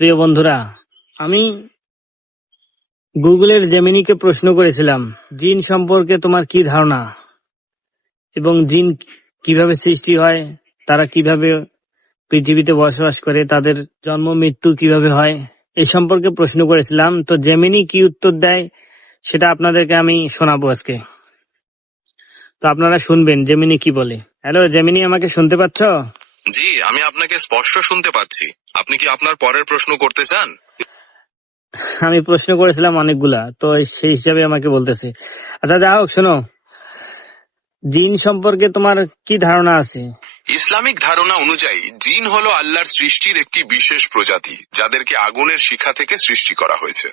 প্রিয় বন্ধুরা, আমি গুগলের জেমিনিকে প্রশ্ন করেছিলাম, জিন সম্পর্কে তোমার কি ধারণা এবং জিন কিভাবে সৃষ্টি হয়, তারা কিভাবে পৃথিবীতে বসবাস করে, তাদের জন্ম মৃত্যু কিভাবে হয়, এই সম্পর্কে প্রশ্ন করেছিলাম। তো জেমিনি কি উত্তর দেয় সেটা আপনাদেরকে আমি শোনাবো আজকে। তো আপনারা শুনবেন জেমিনি কি বলে। হ্যালো জেমিনি, আমাকে শুনতে পাচ্ছ? জি, আমি আপনাকে স্পষ্ট শুনতে পাচ্ছি। আপনি কি আপনার পরের প্রশ্ন করতে চান? আমি প্রশ্ন করেছিলাম অনেকগুলা, তো সেই হিসাবে আমাকে বলতেছে। আচ্ছা যা হোক, শোনো, জিন সম্পর্কে তোমার কি ধারণা আছে? ইসলামিক ধারণা অনুযায়ী জিন হলো আল্লাহর সৃষ্টির একটি বিশেষ প্রজাতি, যাদেরকে আগুনের শিখা থেকে সৃষ্টি করা হয়েছে।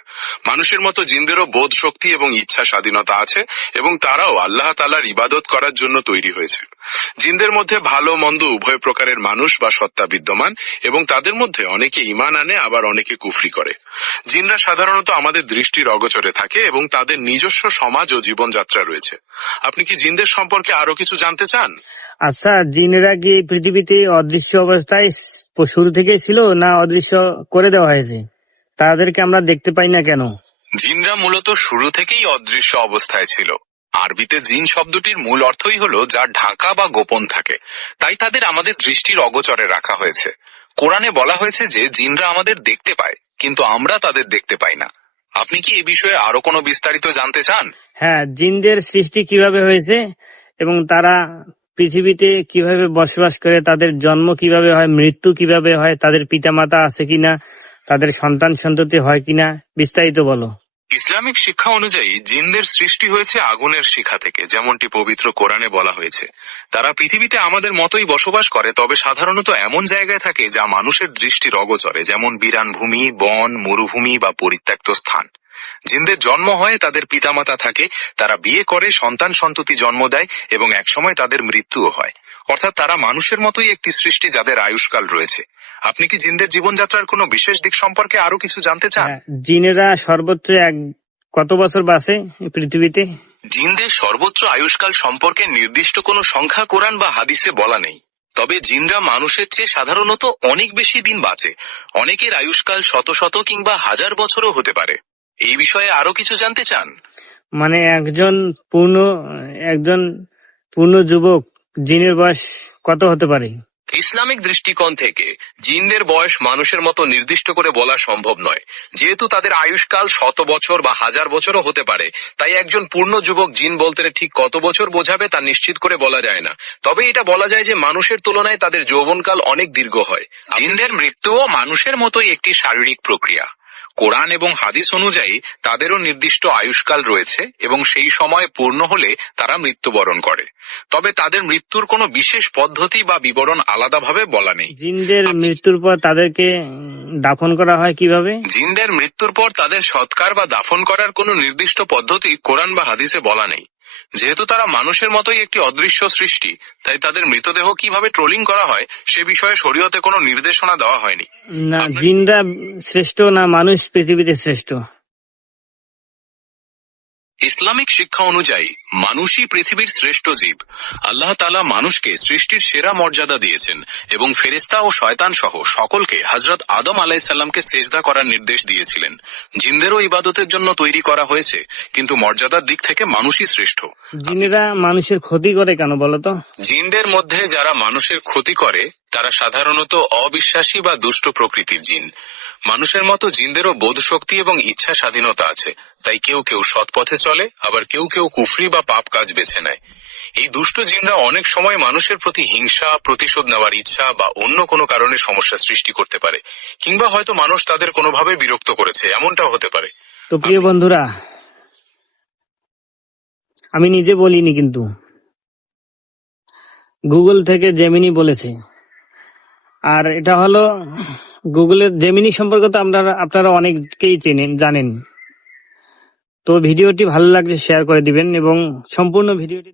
মানুষের মতো জিনদেরও বোধ শক্তি এবং ইচ্ছা স্বাধীনতা আছে, এবং তারাও আল্লাহ তাআলার ইবাদত করার জন্য তৈরি হয়েছে। জিনদের মধ্যে ভালো মন্দ উভয় প্রকারের মানুষ বা সত্তা বিদ্যমান, এবং তাদের মধ্যে অনেকে ঈমান আনে, আবার অনেকে কুফরি করে। জিনরা সাধারণত আমাদের দৃষ্টির অগোচরে থাকে এবং তাদের নিজস্ব সমাজ ও জীবনযাত্রা রয়েছে। আপনি কি জিনদের সম্পর্কে আরো কিছু জানতে চান? আচ্ছা, জিনেরা কি এই পৃথিবীতে অদৃশ্য অবস্থায় শুরু থেকেই ছিল, না অদৃশ্য করে দেওয়া হয়েছে? তাদেরকে আমরা দেখতে পাই না কেন? জিনরা মূলত শুরু থেকেই অদৃশ্য অবস্থায় ছিল। আরবিতে জিন শব্দটির মূল অর্থই হলো যা ঢাকা বা গোপন থাকে, তাই তাদের আমাদের দৃষ্টির অগোচরে রাখা হয়েছে। কোরআনে বলা হয়েছে যে জিনরা আমাদের দেখতে পায়, কিন্তু আমরা তাদের দেখতে পাই না। আপনি কি এ বিষয়ে আরো কোনো বিস্তারিত জানতে চান? হ্যাঁ, জিনদের সৃষ্টি কিভাবে হয়েছে এবং তারা পৃথিবীতে কিভাবে বসবাস করে, তাদের জন্ম কিভাবে হয়, মৃত্যু কিভাবে হয়, তাদের পিতামাতা আছে কিনা, তাদের সন্তান সন্ততি হয় কিনা, বিস্তারিত বলো। ইসলামিক শিক্ষা অনুযায়ী জিনদের সৃষ্টি হয়েছে আগুনের শিখা থেকে, যেমনটি পবিত্র কোরআনে বলা হয়েছে। তারা পৃথিবীতে আমাদের মতোই বসবাস করে, তবে সাধারণত এমন জায়গায় থাকে যা মানুষের দৃষ্টির অগোচরে, যেমন বিরান ভূমি, বন, মরুভূমি বা পরিত্যক্ত স্থান। জিনদের জন্ম হয়, তাদের পিতামাতা থাকে, তারা বিয়ে করে, সন্তান সন্ততি জন্ম দেয়, এবং একসময় তাদের মৃত্যুও হয়। অর্থাৎ তারা মানুষের মতোই একটি সৃষ্টি যাদের আয়ুষ্কাল রয়েছে। আপনি কি জিনদের জীবনযাত্রার কোনো বিশেষ দিক সম্পর্কে আরো কিছু জানতে চান? হ্যাঁ, জিনেরা সর্বোচ্চ কত বছর বাঁচে এই পৃথিবীতে? জিনদের সর্বোচ্চ আয়ুষ্কাল সম্পর্কে নির্দিষ্ট কোনো সংখ্যা কোরআন বা হাদিসে বলা নেই। তবে জিনরা মানুষের চেয়ে সাধারণত অনেক বেশি দিন বাঁচে। অনেকের আয়ুষ্কাল শত শত কিংবা হাজার বছরও হতে পারে। এই বিষয়ে আরো কিছু জানতে চান? মানে একজন পূর্ণ যুবক জিনের বয়স কত হতে পারে? ইসলামিক দৃষ্টিকোণ থেকে জিনদের বয়স মানুষের মতো নির্দিষ্ট করে বলা সম্ভব নয়। যেহেতু তাদের আয়ুষ্কাল শত বছর বা হাজার বছরও হতে পারে, তাই একজন পূর্ণ যুবক জিন বলতে ঠিক কত বছর বোঝাবে তা নিশ্চিত করে বলা যায় না। তবে এটা বলা যায় যে মানুষের তুলনায় তাদের যৌবনকাল অনেক দীর্ঘ হয়। জিনদের মৃত্যুও মানুষের মতোই একটি শারীরিক প্রক্রিয়া। কোরআন এবং হাদিস অনুযায়ী তাদেরও নির্দিষ্ট আয়ুষ্কাল রয়েছে, এবং সেই সময় পূর্ণ হলে তারা মৃত্যুবরণ করে। তবে তাদের মৃত্যুর কোনো বিশেষ পদ্ধতি বা বিবরণ আলাদাভাবে বলা নেই। জিনদের মৃত্যুর পর তাদেরকে দাফন করা হয় কিভাবে? জিনদের মৃত্যুর পর তাদের সৎকার বা দাফন করার কোনো নির্দিষ্ট পদ্ধতি কোরআন বা হাদিসে বলা নেই। যেহেতু তারা মানুষের মতোই একটি অদৃশ্য সৃষ্টি, তাই তাদের মৃতদেহ কিভাবে ট্রোলিং করা হয় সে বিষয়ে শরীয়তে কোনো নির্দেশনা দেওয়া হয়নি। না, জিনরা শ্রেষ্ঠ না মানুষ পৃথিবীতে শ্রেষ্ঠ? ইসলামিক শিক্ষা অনুযায়ী মানুষই পৃথিবীর শ্রেষ্ঠ জীব। আল্লাহ তাআলা মানুষকে সৃষ্টির সেরা মর্যাদা দিয়েছেন, এবং ফেরেশতা ও শয়তান সহ সকলকে হযরত আদম আলাইহিসসালামকে সেজদা করার নির্দেশ দিয়েছিলেন। জিনদেরও ইবাদতের জন্য তৈরি করা হয়েছে, কিন্তু মর্যাদার দিক থেকে মানুষই শ্রেষ্ঠ। জিনেরা মানুষের ক্ষতি করে কেন বলতো? জিনদের মধ্যে যারা মানুষের ক্ষতি করে তারা সাধারণত অবিশ্বাসী বা দুষ্ট প্রকৃতির জিন। মানুষের মতো জিনদেরও বোধ শক্তি এবং ইচ্ছা স্বাধীনতা আছে, তাই কেউ কেউ সৎ পথে চলে, আবার কেউ কেউ কুফরি বা পাপ কাজ বেছে নেয়। এই দুষ্ট জিনরা অনেক সময় মানুষের প্রতি হিংসা, প্রতিশোধ নেওয়ার ইচ্ছা বা অন্য কোনো কারণে সমস্যা সৃষ্টি করতে পারে, কিংবা হয়তো মানুষ তাদের কোনোভাবে বিরক্ত করেছে, এমনটাও হতে পারে। তো প্রিয় বন্ধুরা, আমি নিজে বলিনি, কিন্তু গুগল থেকে জেমিনি বলেছে। আর এটা হলো গুগলের জেমিনি সম্পর্কে তো আপনারা অনেকেই জানেন। তো ভিডিওটি ভালো লাগলে শেয়ার করে দিবেন এবং সম্পূর্ণ ভিডিওটি